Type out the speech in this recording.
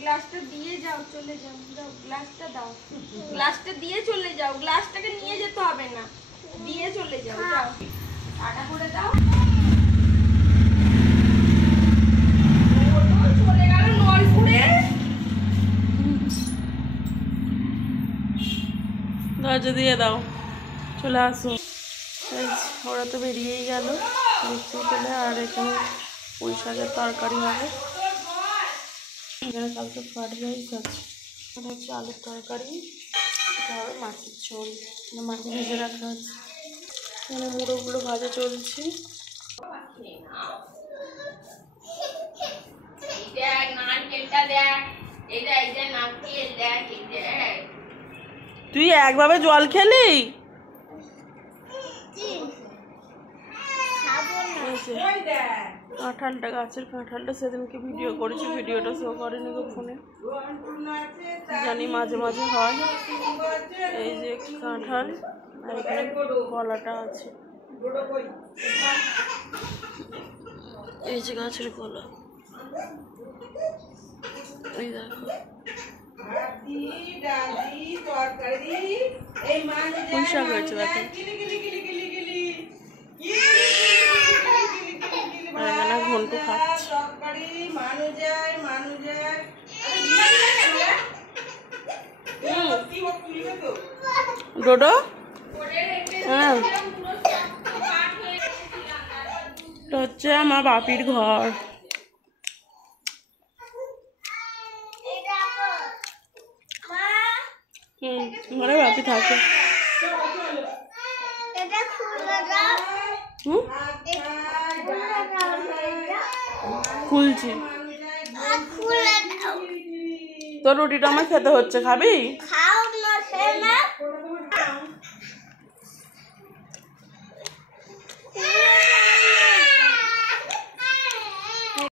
গ্লাসটা দিয়ে যাও, চলে যাও, যাও গ্লাসটা দাও, গ্লাসটা দিয়ে চলে যাও, গ্লাসটাকে নিয়ে যেতে হবে না, দিয়ে চলে যাও, যাও টাটা করে দাও। চলে গেল নলপুরে। দরজা দিয়ে দাও, চলে আসো। ওরা তো বেরিয়েই গেল দেখতে পেলে। আর এখানে পুঁই শাকের তরকারি হবে, এখানে কালকে ফ্রাইড রাইস আছে, এখানে হচ্ছে আলুর তরকারি, এটা হবে মাছের ঝোল, মাছ ভেজে রাখা আছে, এখানে মুড়োগুলো ভাজা চলছে। তুই একভাবে জল খেলি? কাঁঠালটা, গাছের কাঁঠালটা সেদিনকে ভিডিও করেছি, ভিডিওটা শো করেনি গো ফোনে, জানি মাঝে মাঝে হয়। এই যে কাঁঠাল, আর এখানে কলাটা আছে, এই যে গাছের কলা, এই দেখো পুঁই শাক হয়েছে দেখো। এখানে ঘন্টু খাচ্ছে। ডোডো, হ্যাঁ এটা হচ্ছে আমার বাপির ঘর। ঘরে বাপি থাকে। খুলছি, তোর রুটিটা আমার খেতে হচ্ছে, খাবি?